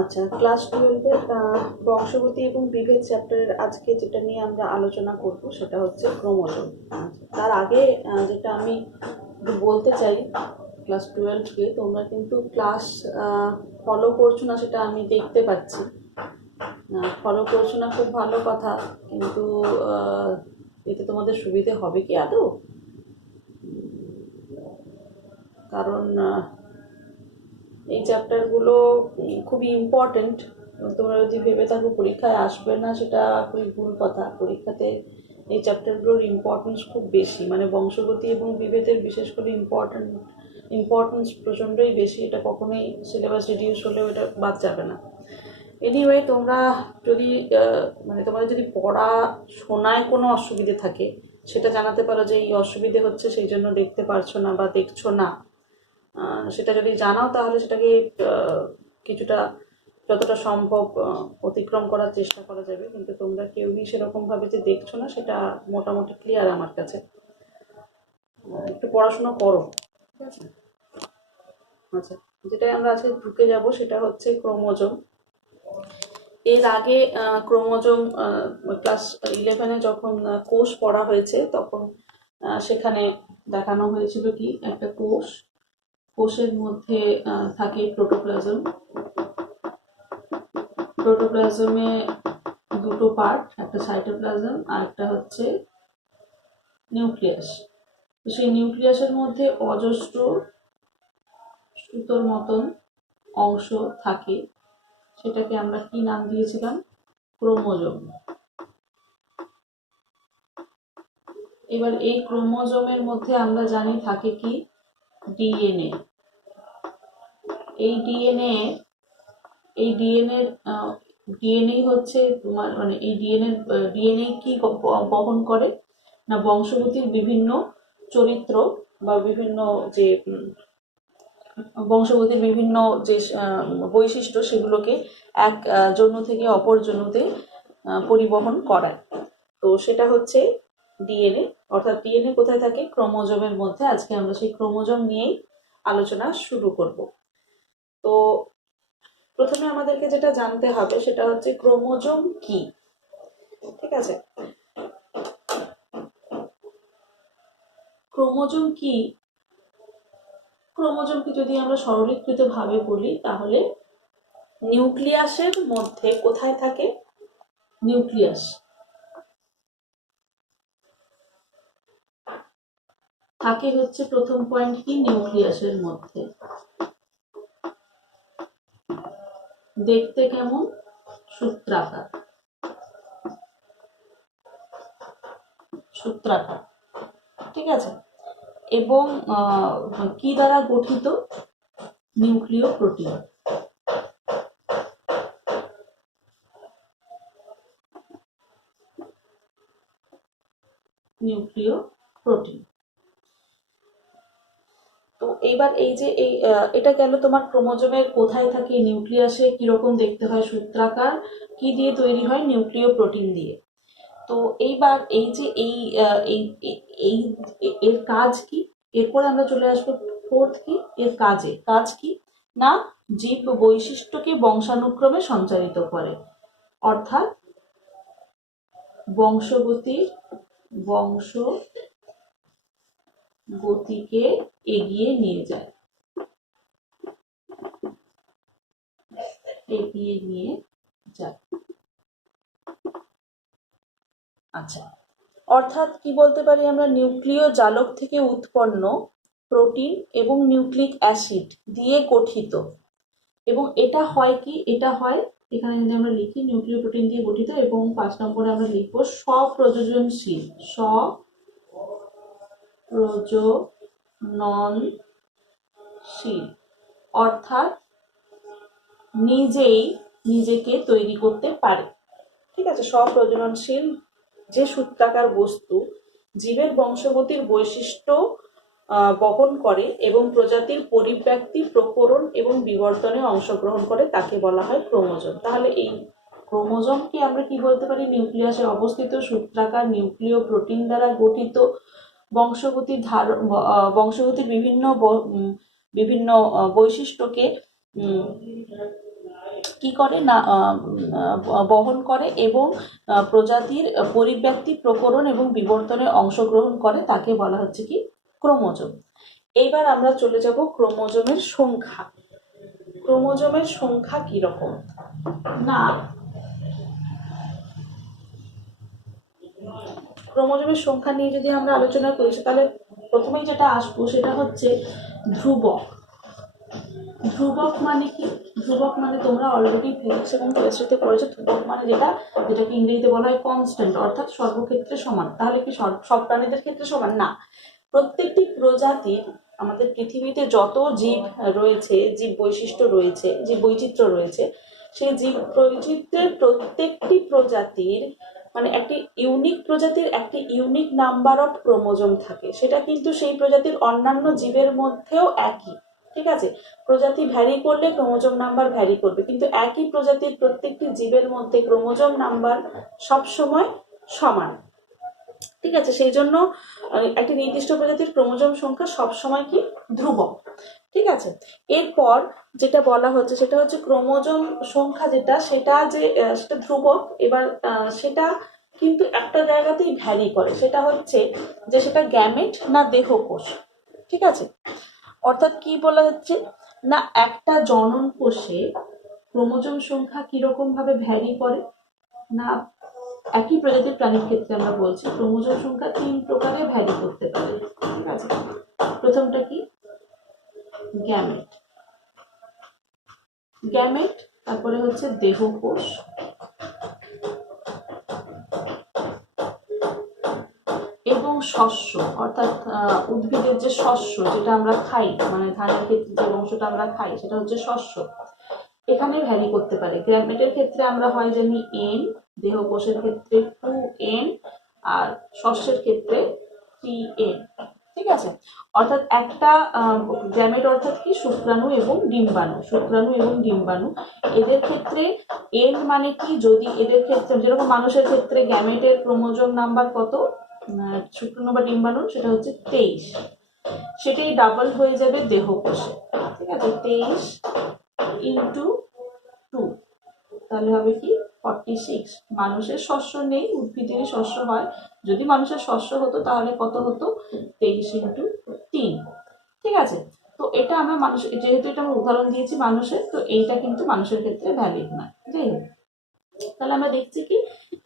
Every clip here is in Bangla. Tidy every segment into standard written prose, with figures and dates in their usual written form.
আচ্ছা, ক্লাস 12-এর বংশগতি এবং বিভেদ চ্যাপ্টারের আজকে যেটা নিয়ে আমরা আলোচনা করব সেটা হচ্ছে ক্রোমোজোম। তার আগে যেটা আমি বলতে চাই, ক্লাস 12কে তোমরা কিন্তু ক্লাস ফলো করছো না সেটা আমি দেখতে পাচ্ছি। ফলো করছো না খুব ভালো কথা, কিন্তু এতে তোমাদের সুবিধে হবে কি আদৌ? কারণ এই চ্যাপ্টারগুলো খুবই ইম্পর্টেন্ট। তোমরা যদি ভেবে থাকো পরীক্ষায় আসবে না, সেটা খুবই ভুল কথা। পরীক্ষাতে এই চ্যাপ্টারগুলোর ইম্পর্টেন্স খুব বেশি, মানে বংশগতি এবং বিভেদের বিশেষ করে ইম্পর্টেন্স প্রচণ্ডই বেশি। এটা কখনোই সিলেবাস রিডিউস হলেও এটা বাদ যাবে না। এনিওয়ে, তোমরা যদি মানে তোমাদের যদি পড়াশোনায় কোনো অসুবিধে থাকে সেটা জানাতে পারো যে এই অসুবিধে হচ্ছে, সেই জন্য দেখতে পারছো না বা দেখছো না। সেটা যদি জানাও তাহলে সেটাকে কিছুটা যতটা সম্ভব অতিক্রম করার চেষ্টা করা যাবে। কিন্তু তোমরা কেউই সেরকমভাবে যে দেখছো না সেটা মোটামুটি ক্লিয়ার আমার কাছে। একটু পড়াশোনা করো, ঠিক আছে? আচ্ছা, যেটাই আমরা আজকে ঢুকে যাব সেটা হচ্ছে ক্রোমোজোম। এর আগে ক্রোমোজোম ক্লাস 11-এ যখন কোষ পড়া হয়েছে তখন সেখানে দেখানো হয়েছিল কি একটা কোষের মধ্যে থাকে প্রোটোপ্লাজম। প্রোটোপ্লাজমে দুটো পার্ট, একটা সাইটোপ্লাজম আর একটা হচ্ছে নিউক্লিয়াস। তো সেই নিউক্লিয়াসের মধ্যে অজস্র সুতোর মতন অংশ থাকে, সেটাকে আমরা কি নাম দিয়েছিলাম? ক্রোমোজোম। এবার এই ক্রোমোজোমের মধ্যে আমরা জানি থাকে কি ডিএনএ। এই ডিএনএ হচ্ছে তোমার, মানে এই ডিএনএ কি বহন করে না, বংশগতির বিভিন্ন চরিত্র বা বিভিন্ন যে বংশগতির বিভিন্ন যে বৈশিষ্ট্য সেগুলোকে এক যৌন থেকে অপর যৌনতে পরিবহন করায়। তো সেটা হচ্ছে ডিএনএ। অর্থাৎ ডিএনএ কোথায় থাকে? ক্রোমোজোমের মধ্যে। আজকে আমরা সেই ক্রোমোজোম নিয়েই আলোচনা শুরু করব। তো প্রথমে আমাদেরকে যেটা জানতে হবে সেটা হচ্ছে ক্রোমোজোম কি। ঠিক আছে, ক্রোমোজোম কি? ক্রোমোজোমকে যদি আমরা সরলীকৃত ভাবে বলি তাহলে নিউক্লিয়াসের মধ্যে কোথায় থাকে? নিউক্লিয়াস থাকে হচ্ছে প্রথম পয়েন্ট কি, নিউক্লিয়াসের মধ্যে। দেখতে কেমন? সূত্রাকার। সূত্রাকার, ঠিক আছে। এবং কি দ্বারা গঠিত? নিউক্লিয় প্রোটিন। নিউক্লিয় প্রোটিন। তো এবার এই যে এটা গেল তোমার ক্রোমোজোমের কোথায় থাকে, নিউক্লিয়াসে কিরকম দেখতে হয়, সূত্রাকার, কি দিয়ে তৈরি হয়? নিউক্লিয় প্রোটিন দিয়ে। তো এইবার এই যে এই এর কাজ কি? এরপরে আমরা চলে আসবো ফোর্থ কি, এর কাজ কি না, জীব বৈশিষ্ট্যকে বংশানুক্রমে সঞ্চারিত করে, অর্থাৎ বংশগতিকে এগিয়ে নিয়ে যায়। আচ্ছা, অর্থাৎ কি বলতে পারি আমরা? নিউক্লিয় জালক থেকে উৎপন্ন প্রোটিন এবং নিউক্লিক অ্যাসিড দিয়ে গঠিত। এবং এটা হয় কি, এটা হয় এখানে যদি আমরা লিখি নিউক্লিয় প্রোটিন দিয়ে গঠিত, এবং 5 নম্বরে আমরা লিখবো স্বপ্রযোজনশীল। স্বপ্রজননশীল অর্থাৎ নিজেকে তৈরি করতে পারে। ঠিক আছে, স্বপ্রজননশীল যে সূত্রাকার বস্তু জীবের বংশগতির বৈশিষ্ট্য বহন করে এবং প্রজাতির পরিব্যক্তি, প্রকরণ এবং বিবর্তনে অংশগ্রহণ করে তাকে বলা হয় ক্রোমোজোম। তাহলে এই ক্রোমোজোমকে আমরা কি বলতে পারি? নিউক্লিয়াসে অবস্থিত সূত্রাকার নিউক্লিয় প্রোটিন দ্বারা গঠিত বংশগতির বিভিন্ন বৈশিষ্ট্যকে কি কি করে না বহন করে এবং প্রজাতির পরিব্যক্তি, প্রকরণ এবং বিবর্তনে অংশগ্রহণ করে, তাকে বলা হচ্ছে কি ক্রোমোজোম। এইবার আমরা চলে যাব ক্রোমোজোমের সংখ্যা। ক্রোমোজোমের সংখ্যা কিরকম না, ক্রোমোজোমের সংখ্যা নিয়ে যদি আমরা আলোচনা করি, তাহলে প্রথমেই যেটা আসবো সেটা হচ্ছে ধ্রুবক। ধ্রুবক মানে কি? ধ্রুবক মানে তোমরা অলরেডি ফিজিক্স এবং কেমিস্ট্রিতে পড়েছো, ধ্রুবক মানে যেটাকে ইংরেজিতে বলা হয় কনস্ট্যান্ট, অর্থাৎ সর্বক্ষেত্রে সমান। তাহলে কি সব প্রাণীদের ক্ষেত্রে সমান না? প্রত্যেকটি প্রজাতির, আমাদের পৃথিবীতে যত জীব রয়েছে, জীব বৈশিষ্ট্য রয়েছে, জীব বৈচিত্র্য রয়েছে, সেই জীব বৈচিত্র্যের প্রত্যেকটি প্রজাতির মানে একটি ইউনিক প্রজাতির একটি ইউনিক নাম্বার অফ ক্রোমোজোম থাকে। সেটা কিন্তু সেই প্রজাতির অন্যান্য জীবের মধ্যেও একই। ঠিক আছে, প্রজাতি ভ্যারি করলে ক্রোমোজোম নাম্বার ভ্যারি করবে, কিন্তু একই প্রজাতির প্রত্যেকটি জীবের মধ্যে ক্রোমোজোম নাম্বার সবসময় সমান। ঠিক আছে, সেই জন্য একটি নির্দিষ্ট প্রজাতির ক্রোমোজোম সংখ্যা সবসময় কি ধ্রুবক। ঠিক আছে, এরপর যেটা বলা হচ্ছে সেটা হচ্ছে ক্রোমোজোম সংখ্যা সেটা ধ্রুবক। এবার সেটা কিন্তু একটা জায়গাতেই ভ্যারি করে, সেটা হচ্ছে যে সেটা গ্যামেট না দেহকোষ। ঠিক আছে, অর্থাৎ কি বলা হচ্ছে না, একটা জনন কোষে ক্রোমোজোম সংখ্যা কিরকম ভাবে ভ্যারি করে না, একই প্রজাতির প্রাণীর ক্ষেত্রে আমরা বলছি ক্রোমোজোম সংখ্যা 3 প্রকারে ভ্যারি করতে পারে। ঠিক আছে, প্রথমটা কি গ্যামেট, গ্যামেট, তারপরে হচ্ছে দেহকোষ, এবং শস্য, অর্থাৎ উদ্ভিদের যে শস্য যেটা আমরা খাই, মানে ধানের ক্ষেত্রে যে অংশটা আমরা খাই সেটা হচ্ছে শস্য, এখানে ভ্যারি করতে পারে। গ্যামেটের ক্ষেত্রে আমরা হয় জানি n, দেহকোষের ক্ষেত্রে 2n, আর শস্যের ক্ষেত্রে 3n। ঠিক আছে, অর্থাৎ একটা গ্যামেট অর্থাৎ কি শুক্রাণু এবং ডিম্বাণু, শুক্রাণু এবং ডিম্বাণু, এদের ক্ষেত্রে n মানে কি, যদি এদের ক্ষেত্রে যেরকম মানুষের ক্ষেত্রে গ্যামেটের ক্রোমোজোম নাম্বার কত, শুক্রাণু বা ডিম্বাণু, সেটা হচ্ছে 23, সেটাই ডাবল হয়ে যাবে দেহকোষে। ঠিক আছে, 23 ইন্টু 2, তাহলে হবে কি 46। মানুষের শস্য নেই, উদ্ভিদেরই শস্য হয়। যদি মানুষের শস্য হতো তাহলে কত হতো, 23 ইন্টু 3। ঠিক আছে, তো এটা আমরা মানুষ, যেহেতু এটা আমরা উদাহরণ দিয়েছি মানুষের, তো এইটা কিন্তু মানুষের ক্ষেত্রে ভ্যালিড না। যাই হোক, তাহলে আমরা দেখছি কি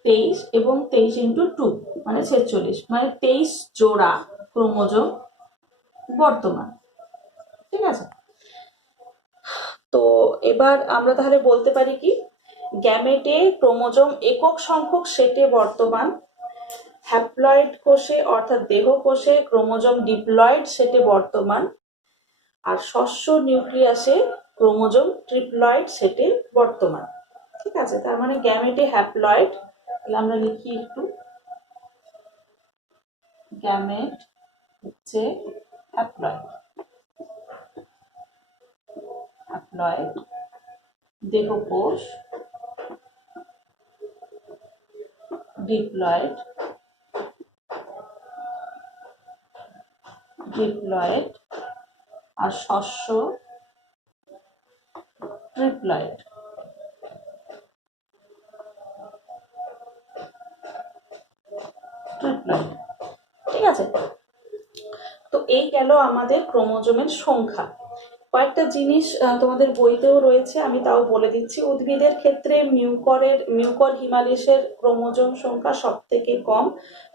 23 এবং 23 ইন্টু 2 মানে 46, মানে 23 জোড়া ক্রোমোজোম বর্তমান। ঠিক আছে, তো এবার আমরা তাহলে বলতে পারি কি, গ্যামেটে ক্রোমোজোম একক সংখ্যক সেটে বর্তমান, হ্যাপ্লয়েড কোষে অর্থাৎ দেহকোষে ক্রোমোজোম ডিপ্লয়েড সেটে বর্তমান, আর শস্য নিউক্লিয়াসে ক্রোমোজোম ট্রিপ্লয়েড সেটে বর্তমান। ঠিক আছে, তার মানে গ্যামেটে হ্যাপ্লয়েড, তাহলে আমরা লিখি একটু, গ্যামেট হচ্ছে হ্যাপ্লয়েড, হ্যাপ্লয়েড, দেহকোষ ডিপ্লয়েড, ডিপ্লয়েড, আর শস্য ট্রিপ্লয়েড। ট্রিপ্লয়েড, ঠিক আছে, তো এই গেল আমাদের ক্রোমোজোমের সংখ্যা। কয়েকটা জিনিস তোমাদের বইতেও রয়েছে, আমি তাও বলে দিচ্ছি। উদ্ভিদের ক্ষেত্রে মিউকর হিমালিসের ক্রোমোজোম সংখ্যা সব থেকে কম,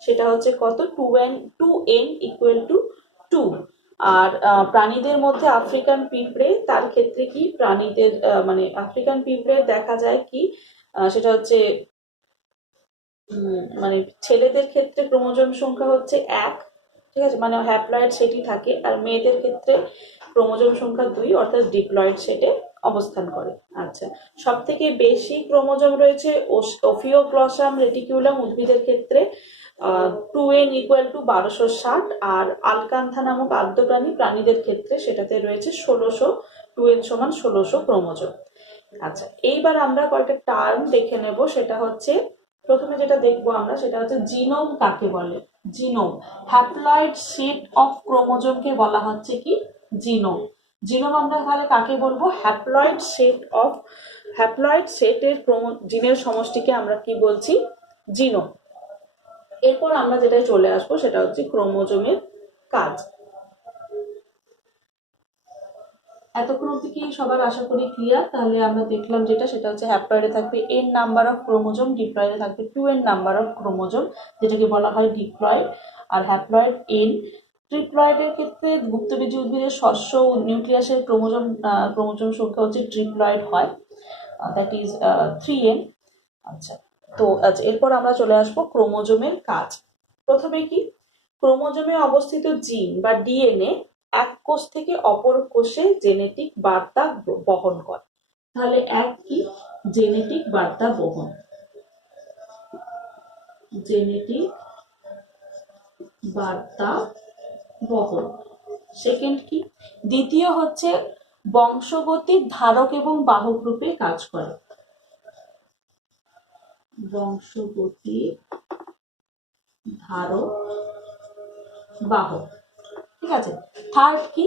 সেটা হচ্ছে কত, 2n ইকুয়াল টু 2। আর প্রাণীদের মধ্যে আফ্রিকান পিঁপড়ে, তার ক্ষেত্রে কি প্রাণীদের মানে আফ্রিকান পিঁপড়ে দেখা যায় কি, সেটা হচ্ছে মানে ছেলেদের ক্ষেত্রে ক্রোমোজোম সংখ্যা হচ্ছে 1। ঠিক আছে, মানে হ্যাপ্লয়েড সেটই থাকে, আর মেয়েদের ক্ষেত্রে ক্রোমোজোম সংখ্যা 2, অর্থাৎ ডিপ্লয়েড সেটে অবস্থান করে। আচ্ছা, সব থেকে বেশি ক্রোমোজোম রয়েছে ওফিওগ্লসাম রেটিকুলাম উদ্ভিদের ক্ষেত্রে, 2n ইকুয়াল টু 1260, আর আলকান্থা নামক আদ্যপ্রাণী প্রাণীদের ক্ষেত্রে সেটাতে রয়েছে 1600, 2n সমান 1600 ক্রোমোজোম। আচ্ছা, এইবার আমরা কয়েকটা টার্ম দেখে নেব, সেটা হচ্ছে প্রথমে যেটা দেখবো আমরা সেটা হচ্ছে জিনোম কাকে বলে। জিনোম, হ্যাপ্লয়েড সেট অফ ক্রোমোজোমকে বলা হচ্ছে কি জিনোম। জিনোম আমরা তাহলে কাকে বলবো? হ্যাপ্লয়েড সেটের জিনের সমষ্টিকে আমরা কি বলছি? জিনোম। এরপর আমরা যেটা চলে আসবো সেটা হচ্ছে ক্রোমোজোমের কাজ। এতক্ষণ অব্দি কি সবার আশা করি ক্লিয়ার? তাহলে আমরা দেখলাম যেটা, সেটা হচ্ছে হ্যাপ্লয়েডে থাকবে n নাম্বার অফ ক্রোমোজোম, ডিপ্লয়েডে থাকবে 2n নাম্বার অফ ক্রোমোজোম, যেটাকে বলা হয় ডিপ্লয়েড, আর হ্যাপ্লয়েড n। ট্রিপ্লয়েডের ক্ষেত্রে গুপ্তবীজী উদ্ভিদের শস্য নিউক্লিয়াসের ক্রোমোজোম সংখ্যা হচ্ছে ট্রিপ্লয়েড হয়, দ্যাট ইজ 3n। আচ্ছা, তো আচ্ছা, এরপর আমরা চলে আসবো ক্রোমোজোমের কাজ। প্রথমে কি, ক্রোমোজোমে অবস্থিত জিন বা ডিএনএ এক কোষ থেকে অপর কোষে জেনেটিক বার্তা বহন করে। তাহলে এক কি, জেনেটিক বার্তা বহন, জেনেটিক বার্তা বহন। সেকেন্ড কি, দ্বিতীয় হচ্ছে বংশগতির ধারক এবং বাহক রূপে কাজ করে, বংশগতির ধারক বাহক। ঠিক আছে। থার্ড কি,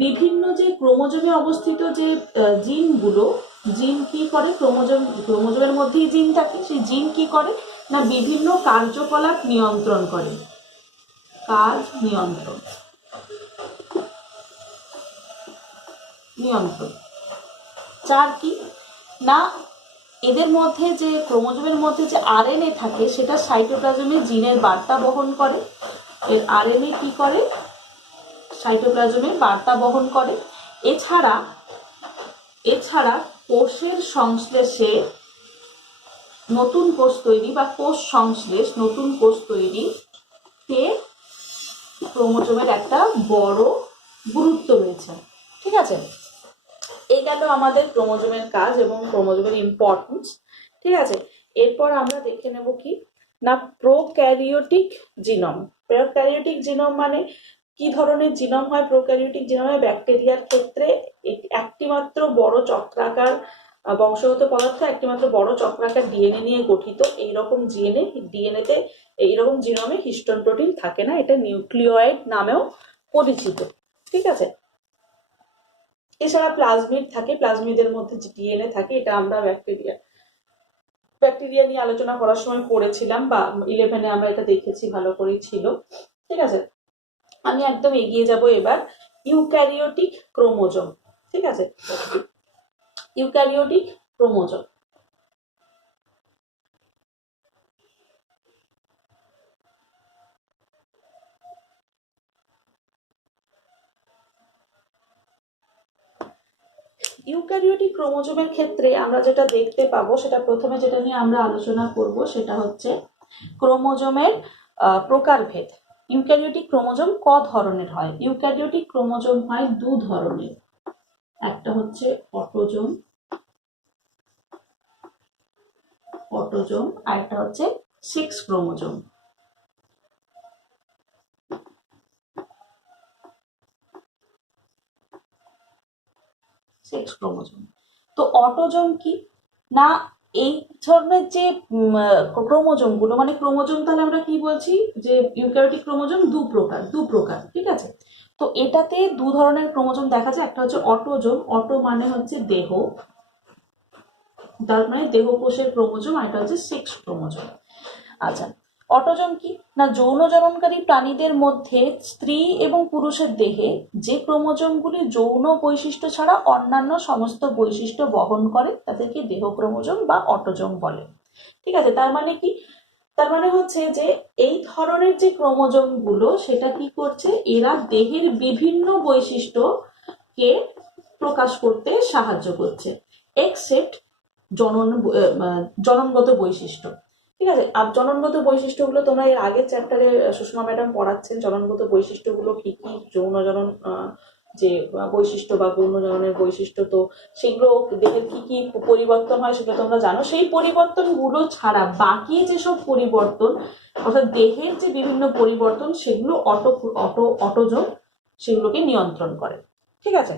বিভিন্ন যে ক্রোমোজোমে অবস্থিত যে জিনগুলো, জিন কি করে, ক্রোমোজোমের মধ্যেই জিন থাকে, সেই জিন কি করে না বিভিন্ন কার্যকলাপ নিয়ন্ত্রণ করে, কাজ নিয়ন্ত্রণ। চার কি না, এদের মধ্যে যে ক্রোমোজোমের মধ্যে যে আরএনএ থাকে সেটা সাইটোপ্লাজমে জিনের বার্তা বহন করে। এর আরএনএ কি করে, সাইটোপ্লাজমে বার্তা বহন করে। এছাড়া কোষের সংশ্লেষে নতুন কোষ তৈরি বা কোষ সংশ্লেষ, নতুন কোষ তৈরিতে ক্রোমোজোমের একটা বড় গুরুত্ব রয়েছে। ঠিক আছে, এই গেল আমাদের ক্রোমোজোমের কাজ এবং ক্রোমোজোমের ইম্পর্টেন্স। ঠিক আছে, এরপর আমরা দেখে নেব কি না প্রোক্যারিওটিক জিনোম। প্রোক্যারিওটিক জিনোম মানে কি ধরনের জিনোম হয়? প্রোক্যারিওটিক জিনোমে ব্যাকটেরিয়ার ক্ষেত্রে একটি মাত্র বড় চক্রাকার বংশগত পদার্থ, একটি মাত্র বড় চক্রাকার ডিএনএ নিয়ে গঠিত। এইরকম ডিএনএতে এইরকম জিনোমে হিস্টোন প্রোটিন থাকে না, এটা নিউক্লিওয়েড নামেও পরিচিত। ঠিক আছে, এছাড়া প্লাজমিড থাকে, প্লাজমিডের মধ্যে যে ডিএনএ থাকে, এটা আমরা ব্যাকটেরিয়া নিয়ে আলোচনা করার সময় পড়েছিলাম, বা 11-এ আমরা এটা দেখেছি, ভালো করেই ছিল। ঠিক আছে, আমি একদম এগিয়ে যাব এবার ইউক্যারিওটিক ক্রোমোজোম। ঠিক আছে, ইউক্যারিওটিক ক্রোমোজোম। ইউক্যারিওটিক ক্রোমোজোমের ক্ষেত্রে আমরা যেটা দেখতে পাবো, সেটা প্রথমে যেটা নিয়ে আমরা আলোচনা করব সেটা হচ্ছে ক্রোমোজোমের প্রকারভেদ। ইউক্যারিওটিক ক্রোমোজোম ক ধরনের হয়? ইউক্যারিওটিক ক্রোমোজোম হয় দু ধরনের, একটা হচ্ছে অটোজোম, আর একটা হচ্ছে সেক্স ক্রোমোজোম। Sex chromosome. তো অটোজোম কি না, এই ধরনের যে ক্রোমোজোমগুলো, মানে ক্রোমোজোম তাহলে আমরা কি বলছি, যে ইউক্যারিওটিক ক্রোমোজোম দু প্রকার। ঠিক আছে, তো এটাতে দু ধরনের ক্রোমোজোম দেখা যায়। একটা হচ্ছে অটোজোম, অটো মানে হচ্ছে দেহ, তার মানে দেহ কোষের ক্রোমোজোম, আর এটা হচ্ছে সেক্স ক্রোমোজোম। আচ্ছা, অটোজোম কি না, যৌন জননকারী প্রাণীদের মধ্যে স্ত্রী এবং পুরুষের দেহে যে ক্রোমোজোমগুলি যৌন বৈশিষ্ট্য ছাড়া অন্যান্য সমস্ত বৈশিষ্ট্য বহন করে তাদেরকে দেহ ক্রোমোজোম বা অটোজোম বলে। ঠিক আছে, তার মানে কি, তার মানে হচ্ছে যে এই ধরনের যে ক্রোমোজোমগুলো সেটা কি করছে, এরা দেহের বিভিন্ন বৈশিষ্ট্যকে প্রকাশ করতে সাহায্য করছে, এক্সেপ্ট জননগত বৈশিষ্ট্য। ঠিক আছে, আর জননগত বৈশিষ্ট্যগুলো তোমরা এর আগের চ্যাপ্টারে সুষমা ম্যাডাম পড়াচ্ছেন, জননগত বৈশিষ্ট্যগুলো কি কি, যৌন জনন যে বৈশিষ্ট্য বা গৌণ জননের বৈশিষ্ট্য, তো সেগুলো দেহের কি কি পরিবর্তন হয় সেগুলো তোমরা জানো। সেই পরিবর্তনগুলো ছাড়া বাকি যেসব পরিবর্তন, অর্থাৎ দেহের যে বিভিন্ন পরিবর্তন, সেগুলো অটোজোম সেগুলোকে নিয়ন্ত্রণ করে। ঠিক আছে,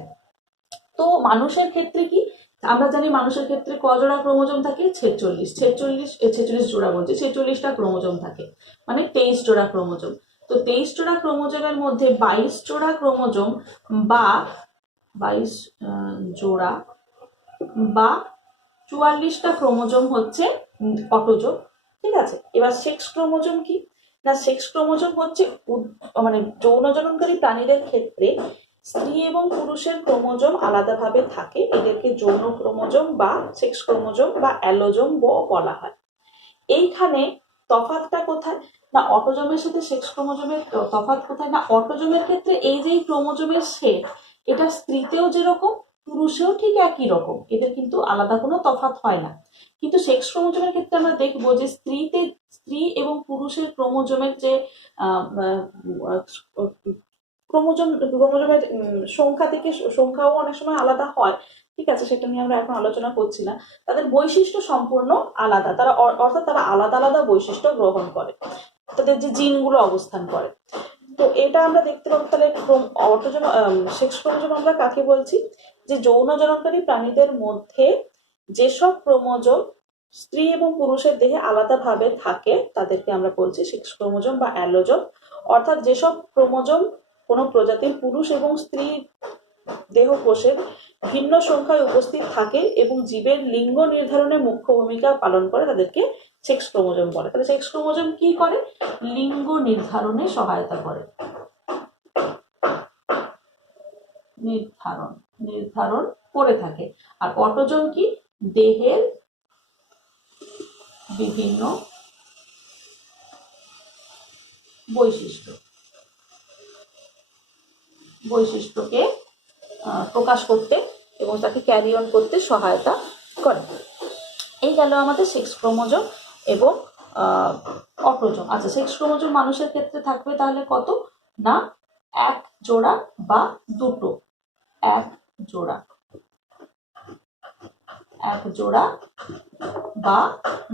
তো মানুষের ক্ষেত্রে কি, আমরা জানি মানুষের ক্ষেত্রে ক জোড়া ক্রোমোজোম থাকে? 46 জোড়া বলছে, 46টা ক্রোমোজোম থাকে, মানে 23 জোড়া ক্রোমোজোম। তো 23 জোড়া ক্রোমোজোমের মধ্যে 22 জোড়া ক্রোমোজোম বা 22 জোড়া বা 44টা ক্রোমোজোম হচ্ছে অটোজোম। ঠিক আছে, এবার সেক্স ক্রোমোজোম কি না, সেক্স ক্রোমোজোম হচ্ছে মানে যৌন জননকারী প্রাণীদের ক্ষেত্রে স্ত্রী এবং পুরুষের ক্রোমোজোম আলাদাভাবে থাকে, এদেরকে যৌন ক্রোমোজোম বা সেক্স ক্রোমোজোম বা অ্যালোজোম বলা হয়। এইখানে তফাৎটা কোথায় না, অটোজোমের সাথে সেক্স ক্রোমোজোমের তফাৎ কোথায় না, অটোজোমের ক্ষেত্রে এই যে ক্রোমোজোমের শেপ, এটা স্ত্রীতেও যেরকম পুরুষেও ঠিক একই রকম, এদের কিন্তু আলাদা কোনো তফাৎ হয় না। কিন্তু সেক্স ক্রোমোজোমের ক্ষেত্রে আমরা দেখবো যে স্ত্রী এবং পুরুষের ক্রোমোজোমের যে ক্রোমোজোমের সংখ্যা থেকে সংখ্যাও অনেক সময় আলাদা হয়। ঠিক আছে, সেটা নিয়ে আমরা এখন আলোচনা করছি না। তাদের বৈশিষ্ট্য সম্পূর্ণ আলাদা, তারা অর্থাৎ তারা আলাদা আলাদা বৈশিষ্ট্য গ্রহণ করে, তাদের যে জিনগুলো অবস্থান করে। তো এটা আমরা দেখতে পাবো। তাহলে অটোজোম সেক্স ক্রোমোজোম আমরা কাকে বলছি, যে যৌন জননকারী প্রাণীদের মধ্যে যেসব ক্রোমোজোম স্ত্রী এবং পুরুষের দেহে আলাদাভাবে থাকে তাদেরকে আমরা বলছি সেক্স ক্রোমোজোম বা অ্যালোজোম। অর্থাৎ যেসব ক্রোমোজোম কোনো প্রজাতির পুরুষ এবং স্ত্রী দেহকোষের ভিন্ন সংখ্যায় উপস্থিত থাকে এবং জীবের লিঙ্গ নির্ধারণে মুখ্য ভূমিকা পালন করে তাদেরকে সেক্স ক্রোমোজোম বলে। তাহলে সেক্স ক্রোমোজোম কি করে, লিঙ্গ নির্ধারণে সহায়তা করে, নির্ধারণ করে থাকে। আর অটোজোম কি, দেহের বিভিন্ন বৈশিষ্ট্যকে প্রকাশ করতে এবং তাকে ক্যারি অন করতে সহায়তা করে। এই গেল আমাদের সেক্স ক্রোমোজোম এবং অটোজোম। আচ্ছা, সেক্স ক্রোমোজোম মানুষের ক্ষেত্রে থাকবে তাহলে কত না, এক জোড়া বা দুটো, এক জোড়া বা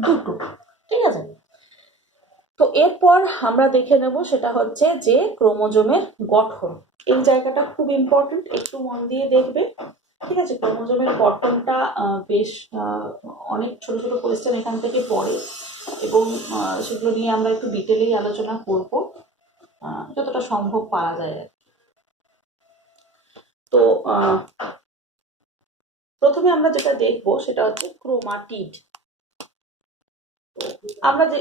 দুটো। ঠিক আছে, তো এরপর আমরা দেখে নেব সেটা হচ্ছে যে ক্রোমোজোমের গঠন। এই জায়গাটা খুব ইম্পর্টেন্ট, একটু মন দিয়ে দেখবে। ঠিক আছে, ক্রোমোজোমের গঠনটা বেশ অনেক ছোট ছোট কোয়েশ্চেন এখান থেকে পড়ে এবং সেগুলো নিয়ে আমরা একটু ডিটেলেই আলোচনা করব, যতটা সম্ভব পারা যায়। তো প্রথমে আমরা যেটা দেখব সেটা হচ্ছে ক্রোমাটিড। আমরা যে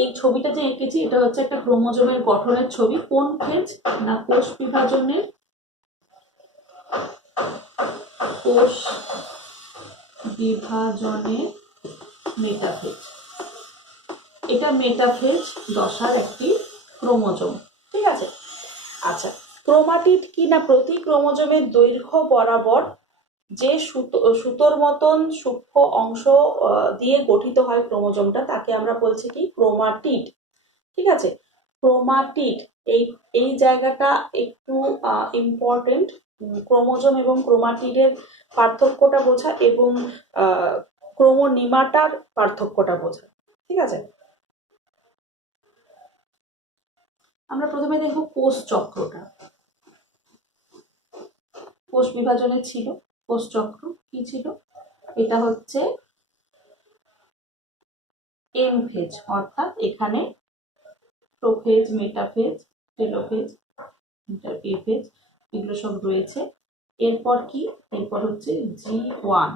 এই ছবিটা যে এঁকেছি এটা হচ্ছে একটা ক্রোমোজোমের গঠনের ছবি। কোন ফেজ না, কোষ বিভাজনের মেটাফেজ। এটা মেটাফেজ দশার একটি ক্রোমোজোম। ঠিক আছে, আচ্ছা, ক্রোমাটিড কি না, প্রতি ক্রোমোজোমের দৈর্ঘ্য বরাবর যে সুতোর মতন সূক্ষ্ম অংশ দিয়ে গঠিত হয় ক্রোমোজোমটা, তাকে আমরা বলছি কি, ক্রোমাটিড। ঠিক আছে, ক্রোমাটিড এই জায়গাটা একটু ইম্পর্টেন্ট। ক্রোমোজোম এবং ক্রোমাটিডের পার্থক্যটা বোঝা এবং ক্রোমোনিমাটার পার্থক্যটা বোঝা। ঠিক আছে, আমরা প্রথমে দেখব কোষ চক্রটা। কোষ বিভাজনে ছিল কোষ চক্র, কি ছিল, এটা হচ্ছে এম ফেজ, অর্থাৎ এখানে প্রোফেজ, মেটাফেজ, টেলোফেজ, ইন্টারফেজ এগুলো সব রয়েছে। এরপর কি, এরপর হচ্ছে G1,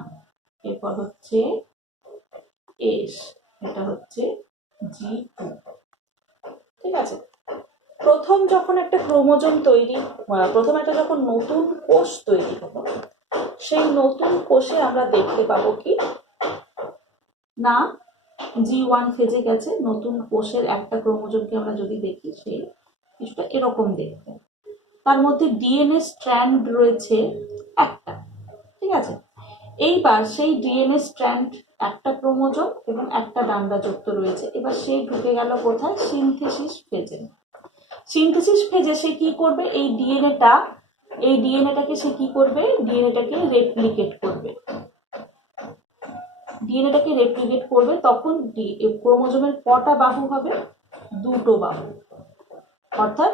এরপর হচ্ছে S, এটা হচ্ছে G2। ঠিক আছে, প্রথম যখন একটা ক্রোমোজোম তৈরি, প্রথম একটা যখন নতুন কোষ তৈরি হলো, সেই নতুন কোষে আমরা দেখতে পাবো কি না, G1 ফেজে গেছে। নতুন কোষের একটা ক্রোমোজোমকে আমরা যদি দেখি, সেই কিছুটা এরকম দেখতে, তার মধ্যে ডিএনএ স্ট্র্যান্ড রয়েছে একটা। ঠিক আছে, এইবার সেই ডিএনএ স্ট্র্যান্ড একটা ক্রোমোজোম এবং একটা ডান্ডা যুক্ত রয়েছে। এবার সেই ঢুকে গেল কোথায়, সিনথেসিস ফেজে। সিনথেসিস ফেজে সে কি করবে, এই ডিএনএটাকে সে কি করবে, ডিএনএটাকে রেপ্লিকেট করবে। তখন ক্রোমোজোমের কটা বাহু হবে, দুটো বাহু। অর্থাৎ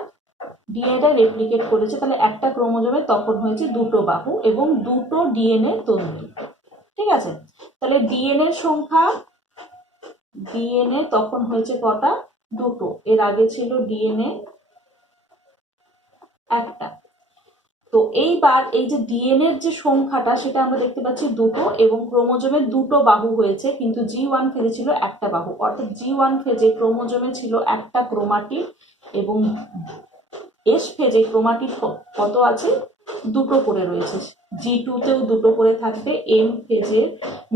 ডিএনএটা রেপ্লিকেট করেছে, তাহলে একটা ক্রোমোজোমে তখন হয়েছে দুটো বাহু এবং দুটো ডিএনএ তন্তু। ঠিক আছে, তাহলে ডিএনএ তখন হয়েছে কটা, দুটো। এর আগে ছিল ডিএনএ একটা। তো এইবার এই যে ডিএনএ এর যে সংখ্যাটা সেটা আমরা দেখতে পাচ্ছি দুটো, এবং ক্রোমোজোমের দুটো বাহু হয়েছে, কিন্তু G1 ফেজে ছিল একটা বাহু। অর্থাৎ G1 ফেজে ক্রোমোজোমে ছিল একটা ক্রোমাটিড, এবং এস ফেজে ক্রোমাটিড কত আছে, দুটো করে রয়েছে। G2 তেও দুটো করে থাকবে, এম ফেজে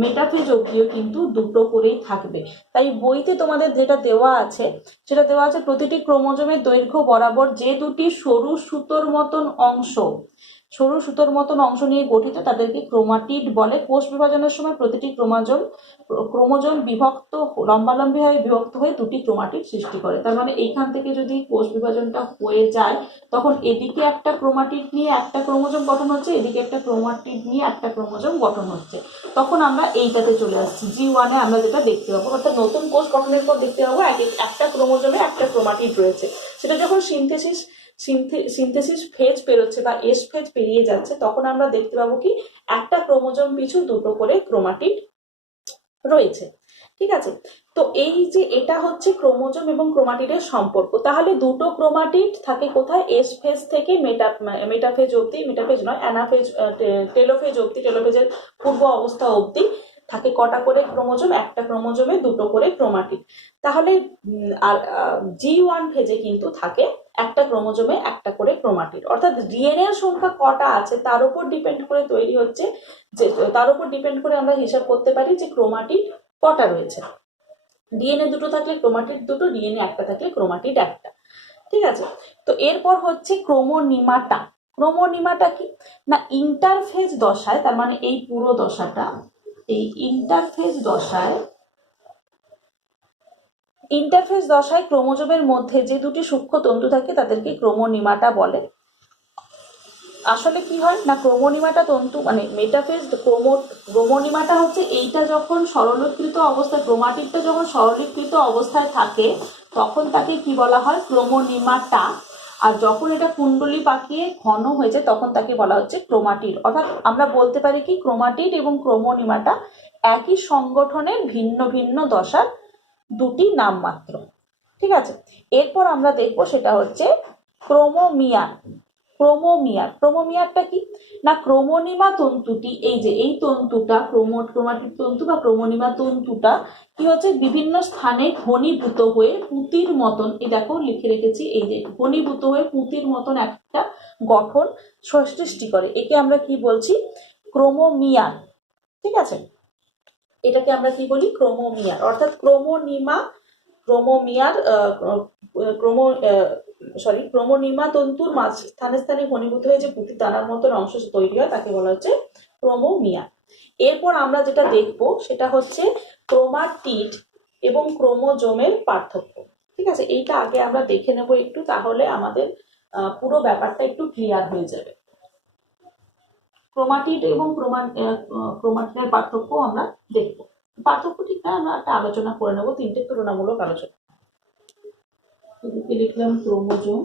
মেটাফেজ অবধিও কিন্তু দুটো করেই থাকবে। তাই বইতে তোমাদের যেটা দেওয়া আছে সেটা দেওয়া আছে প্রতিটি ক্রোমোজোমের দৈর্ঘ্য বরাবর যে দুটি সরু সুতোর মতন অংশ নিয়ে গঠিত তাদেরকে ক্রোমাটিড বলে। কোষ বিভাজনের সময় প্রতিটি ক্রোমোজোম লম্বালম্বিভাবে বিভক্ত হয়ে দুটি ক্রোমাটিড সৃষ্টি করে। তার মানে এইখান থেকে যদি কোষ বিভাজনটা হয়ে যায় তখন এদিকে একটা ক্রোমাটিড নিয়ে একটা ক্রোমোজোম গঠন হচ্ছে, এদিকে একটা ক্রোমাটিড নিয়ে একটা ক্রোমোজোম গঠন হচ্ছে। তখন আমরা এইটাতে চলে আসছি, G1 এ আমরা যেটা দেখতে পাবো, অর্থাৎ নতুন কোষ গঠনের পর দেখতে পাবো একটা ক্রোমোজোমে একটা ক্রোমাটিড রয়েছে। সেটা যখন সিনথেসিস ফেজ পেরোচ্ছে বা এস ফেজ পেরিয়ে যাচ্ছে তখন আমরা দেখতে পাবো কি একটা ক্রোমোজোম পিছু দুটো করে ক্রোমাটিড রয়েছে। ঠিক আছে, তো এই যে এটা হচ্ছে ক্রোমোজোম এবং ক্রোমাটিডের সম্পর্ক। তাহলে দুটো ক্রোমাটিড থাকে কোথায়, এস ফেজ থেকে মেটাফেজ অবধি, মেটাফেজ নয় অ্যানাফেজ, টেলোফেজ অবধি, টেলোফেজের পূর্ব অবস্থা অবধি থাকে কটা করে ক্রোমোজোম, একটা ক্রোমোজোমে দুটো করে ক্রোমাটিড। তাহলে আর G1 ফেজে কিন্তু থাকে একটা ক্রোমোজোমে একটা করে ক্রোমাটিড। অর্থাৎ ডিএনএ এর সংখ্যা কটা আছে তার উপর ডিপেন্ড করে তৈরি হচ্ছে, যে তার উপর ডিপেন্ড করে আমরা হিসাব করতে পারি যে ক্রোমাটিড কটা রয়েছে। ডিএনএ দুটো থাকলে ক্রোমাটিড দুটো, ডিএনএ একটা থাকলে ক্রোমাটিড একটা। ঠিক আছে, তো এরপর হচ্ছে ক্রোমোনিমাটা। ক্রোমোনিমাটা কি না, ইন্টারফেজ দশায়, তার মানে এই পুরো দশাটা, এই ইন্টারফেজ দশায় ক্রোমোজোমের মধ্যে যে দুটি সূক্ষ্ম তন্তু থাকে তাদেরকে ক্রোমোনিমাটা বলে। আসলে কি হয় না, ক্রোমোনিমাটা তন্তু মানে মেটাফেজ ক্রোমোনিমাটা হচ্ছে এইটা যখন সরলীকৃত অবস্থায়, ক্রোমাটিডটা যখন সরলীকৃত অবস্থায় থাকে তখন তাকে কি বলা হয়, ক্রোমোনিমাটা। আর যখন এটা কুণ্ডলী পাকিয়ে ঘন হয়েছে তখন তাকে বলা হচ্ছে ক্রোমাটিড। অর্থাৎ আমরা বলতে পারি কি ক্রোমাটিড এবং ক্রোমোনিমাটা একই সংগঠনের ভিন্ন ভিন্ন দশার দুটি নাম মাত্র। ঠিক আছে, এরপর আমরা দেখব সেটা হচ্ছে ক্রোমোমিয়ার। ক্রোমোমিয়ারটা কি না, ক্রোমোনিমা তন্তুটি, এই যে এই তন্তুটা ক্রোমাটিড তন্তু বা ক্রোমোনিমা তন্তুটা কি হচ্ছে, বিভিন্ন স্থানে ঘনীভূত হয়ে পুঁতির মতন, এই দেখো লিখে রেখেছি, এই যে ঘনীভূত হয়ে পুঁতির মতন একটা গঠন সৃষ্টি করে। একে আমরা কি বলছি, ক্রোমোমিয়ার। ঠিক আছে, এটাকে আমরা কি বলি, ক্রোমোমিয়ার। অর্থাৎ ক্রোমোনিমা তন্তুর মাঝ স্থানে স্থানে ঘনীভূত হয়ে যে পুঁতি দানার মতন অংশ তৈরি হয় তাকে বলা হচ্ছে ক্রোমোমিয়ার। এরপর আমরা যেটা দেখব সেটা হচ্ছে ক্রোমাটিড এবং ক্রোমোজোমের পার্থক্য। ঠিক আছে, এইটা আগে আমরা দেখে নেব একটু, তাহলে আমাদের পুরো ব্যাপারটা একটু ক্লিয়ার হয়ে যাবে। ক্রোমাটিড এবং ক্রোমাটিনের পার্থক্য আমরা দেখব। পার্থক্য ঠিক না, আমরা একটা আলোচনা করে নেব, তিনটে তুলনামূলক আলোচনা। লিখলাম ক্রোমোজোম,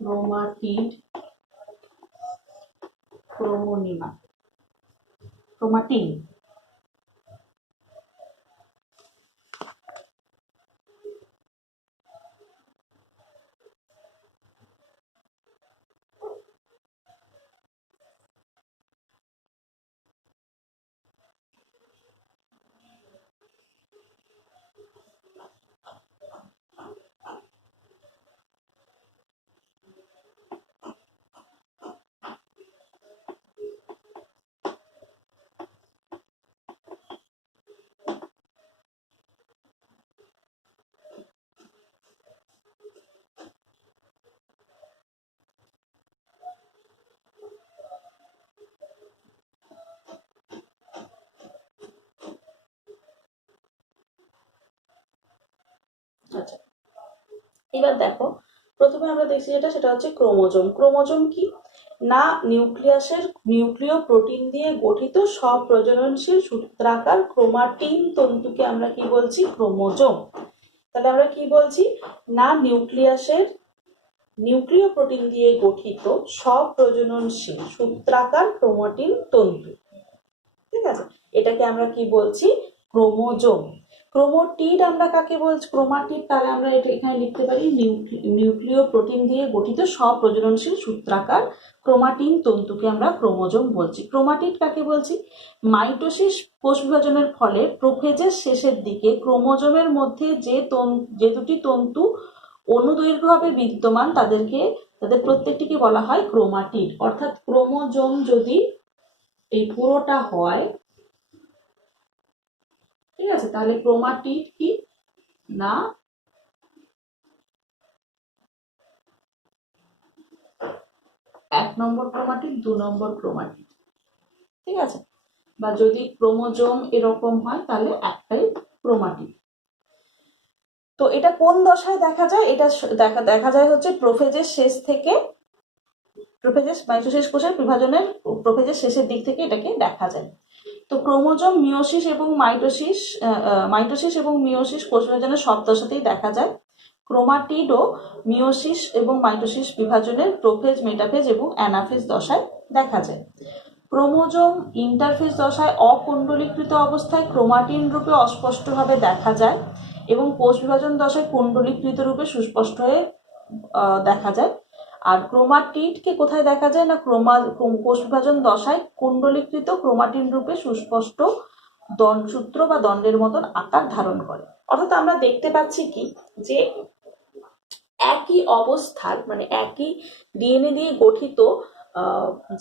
ক্রোমাটিড, ক্রোমোনিমা, ক্রোমাটিন। আচ্ছা, এবার দেখো প্রথমে আমরা দেখছি সেটা হচ্ছে ক্রোমোজোম। ক্রোমোজোম কি না, নিউক্লিয় প্রোটিন দিয়ে গঠিত স্বপ্রজননশীল সূত্রাকার ক্রোমাটিন তন্তুকে আমরা কি বলছি, ক্রোমোজোম। তাহলে আমরা কি বলছি না, নিউক্লিয় প্রোটিন দিয়ে গঠিত স্বপ্রজননশীল সূত্রাকার ক্রোমাটিন তন্তু। ঠিক আছে, এটাকে আমরা কি বলছি, ক্রোমোজোম। ক্রোমোটিড আমরা কাকে বলছি? ক্রোমাটিড, তাহলে আমরা এটা এখানে লিখতে পারি নিউক্লিয় প্রোটিন দিয়ে গঠিত স্বপ্রজননশীল সূত্রাকার ক্রোমাটিন তন্তুকে আমরা ক্রোমোজোম বলছি। ক্রোমাটিড কাকে বলছি? মাইটোসিস কোষ বিভাজনের ফলে প্রোফেজের শেষের দিকে ক্রোমোজোমের মধ্যে যে দুটি তন্তু অনুদৈর্ঘ্যভাবে বিদ্যমান তাদের প্রত্যেকটিকে বলা হয় ক্রোমাটিড। অর্থাৎ ক্রোমোজোম যদি এই পুরোটা হয়, ঠিক আছে, তাহলে ক্রোমাটিড কি না 1 নম্বর ক্রোমাটিড, 2 নম্বর ক্রোমাটিড, ঠিক আছে। বা যদি ক্রোমোজোম এরকম হয় তাহলে একটাই ক্রোমাটিড। তো এটা কোন দশায় দেখা যায়? এটা দেখা যায় হচ্ছে প্রোফেজের শেষ থেকে, মাইটোসিস কোষের বিভাজনের প্রোফেজের শেষের দিক থেকে এটাকে দেখা যায়। তো ক্রোমোজোম মিওসিস এবং মাইটোসিস এবং মিওসিস কোষ বিভাজনের সব দশাতেই দেখা যায়। ক্রোমাটিডও মিওসিস এবং মাইটোসিস বিভাজনের প্রোফেজ, মেটাফেজ এবং অ্যানাফেজ দশায় দেখা যায়। ক্রোমোজোম ইন্টারফেজ দশায় অকুণ্ডলীকৃত অবস্থায় ক্রোমাটিন রূপে অস্পষ্টভাবে দেখা যায় এবং কোষ বিভাজন দশায় কুণ্ডলীকৃত রূপে সুস্পষ্ট হয়ে দেখা যায়। আর ক্রোমাটিডকে কোথায় দেখা যায় না, কোষ বিভাজন দশায় কুণ্ডলীকৃত ক্রোমাটিন রূপে সুস্পষ্ট দণ্ডসূত্র বা দণ্ডের মতন আকার ধারণ করে। অর্থাৎ আমরা দেখতে পাচ্ছি কি, যে একই অবস্থার মানে একই ডিএনএ দিয়ে গঠিত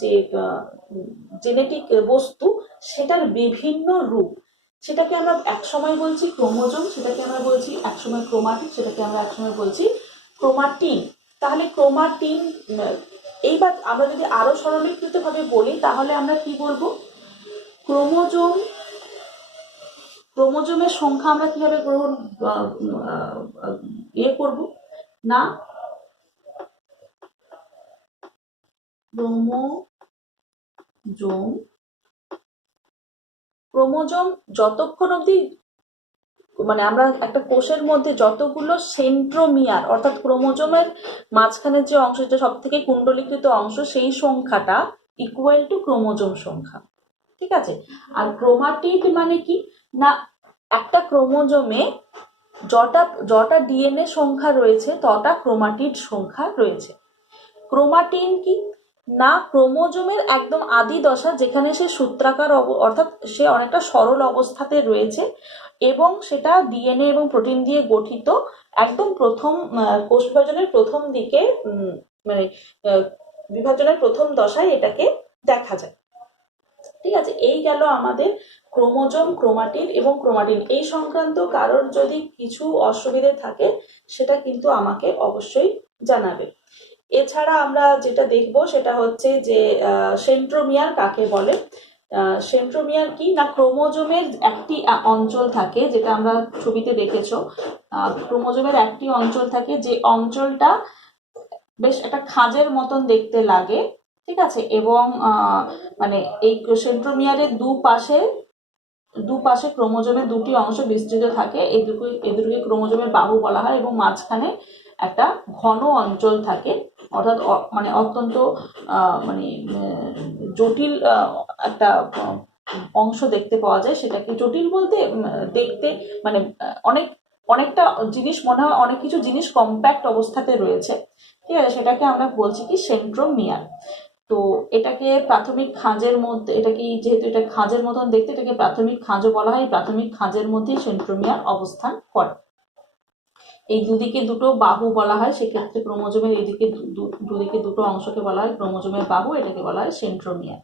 যে জেনেটিক বস্তু, সেটার বিভিন্ন রূপ, সেটাকে আমরা একসময় বলছি ক্রোমোজোম, সেটাকে আমরা বলছি একসময় ক্রোমাটিড, সেটাকে আমরা একসময় বলছি ক্রোমাটিন। তাহলে ক্রোমাটিন, এইবার আমরা যদি আরো সরলীকৃতভাবে বলি তাহলে আমরা কি বলবো? ক্রোমোজোমের সংখ্যা আমরা কিভাবে করব না, ক্রোমোজোম যতক্ষণ অবধি মানে আমরা একটা কোষের মধ্যে যতগুলো সেন্ট্রোমিয়ার, অর্থাৎ ক্রোমোজোমের মাঝখানের যে অংশ, যেটা সব থেকে কুণ্ডলীকৃত অংশ, সেই সংখ্যাটা ইকুয়াল টু ক্রোমোজোম সংখ্যা, ঠিক আছে। আর ক্রোমাটিড মানে কি না, একটা ক্রোমোজোমে যটা ডিএনএ সংখ্যা রয়েছে তটা ক্রোমাটিড সংখ্যা রয়েছে। ক্রোমাটিন কি না, ক্রোমোজোমের একদম আদি দশা, যেখানে সে সূত্রাকার অর্থাৎ সে অনেকটা সরল অবস্থাতে রয়েছে এবং সেটা ডিএনএ এবং প্রোটিন দিয়ে গঠিত, একদম প্রথম কোষ বিভাজনের প্রথম দিকে, মানে বিভাজনের প্রথম দশায় এটাকে দেখা যায়, ঠিক আছে। এই গেল আমাদের ক্রোমোজোম, ক্রোমাটিড এবং ক্রোমাটিন। এই সংক্রান্ত কারোর যদি কিছু অসুবিধে থাকে সেটা কিন্তু আমাকে অবশ্যই জানাবে। এছাড়া আমরা যেটা দেখব সেটা হচ্ছে যে সেন্ট্রোমিয়ার কাকে বলে। সেন্ট্রোমিয়ার কি না, ক্রোমোজোমের একটি অঞ্চল থাকে, যেটা আমরা ছবিতে দেখেছো, ক্রোমোজোমের একটি অঞ্চল থাকে, যে অঞ্চলটা বেশ একটা খাঁজের মতন দেখতে লাগে, ঠিক আছে। এবং মানে এই সেন্ট্রোমিয়ারের দুপাশে ক্রোমোজোমের দুটি অংশ বিস্তৃত থাকে, এদেরকে ক্রোমোজোমের বাহু বলা হয় এবং মাঝখানে একটা ঘন অঞ্চল থাকে, অর্থাৎ মানে অত্যন্ত মানে জটিল একটা অংশ দেখতে পাওয়া যায়। সেটাকে জটিল বলতে দেখতে মানে অনেকটা জিনিস মনে হয়, অনেক কিছু জিনিস কম্প্যাক্ট অবস্থাতে রয়েছে, ঠিক আছে। সেটাকে আমরা বলছি কি সেন্ট্রোমিয়ার। তো এটাকে প্রাথমিক খাঁজের মধ্যে, যেহেতু এটা খাঁজের মতন দেখতে, এটাকে প্রাথমিক খাঁজও বলা হয়। প্রাথমিক খাঁজের মধ্যেই সেন্ট্রোমিয়ার অবস্থান করে। এই দুদিকে দুটো বাহু বলা হয়, সেক্ষেত্রে ক্রোমোজোমের এইদিকে দুদিকে দুটো অংশকে বলা হয় ক্রোমোজোমের বাহু, এটাকে বলা হয় সেন্ট্রোমিয়ার।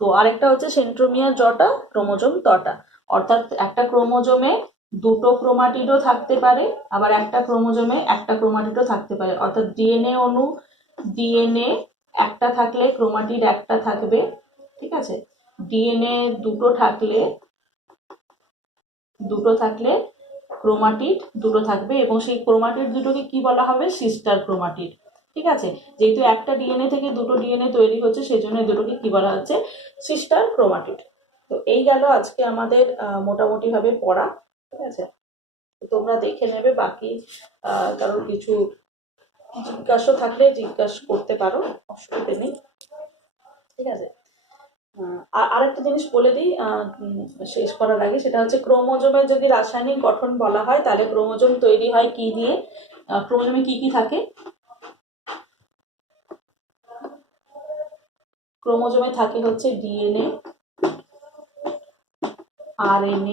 তো আরেকটা হচ্ছে সেন্ট্রোমিয়ার জটা, ক্রোমোজোম তটা, অর্থাৎ একটা ক্রোমোজোমে দুটো ক্রোমাটিডও থাকতে পারে, আবার একটা ক্রোমোজোমে একটা ক্রোমাটিডও থাকতে পারে। অর্থাৎ ডিএনএ একটা থাকলে ক্রোমাটিড একটা থাকবে, ঠিক আছে। ডিএনএ দুটো থাকলে ক্রোমাটিড দুটো থাকবে এবং সেই ক্রোমাটিড দুটোকে কি বলা হবে? সিস্টার ক্রোমাটিড, ঠিক আছে। যেহেতু একটা ডিএনএ থেকে দুটো ডিএনএ তৈরি হচ্ছে, সেই জন্য দুটোকে কি বলা হচ্ছে? Sister chromatid. তো এই গেল আজকে আমাদের মোটামুটি ভাবে পড়া, ঠিক আছে। তোমরা দেখে নেবে, বাকি কারোর কিছু জিজ্ঞাসা থাকলে জিজ্ঞাসা করতে পারো, অসুবিধে নেই, ঠিক আছে। আর আরেকটা জিনিস বলে দিই শেষ করার আগে, সেটা হচ্ছে ক্রোমোজোমের যদি রাসায়নিক গঠন বলা হয় তাহলে ক্রোমোজোম তৈরি হয় কি দিয়ে, ক্রোমোজোমে কি কি থাকে? ক্রোমোজোমে থাকে হচ্ছে ডিএনএ, আরএনএ,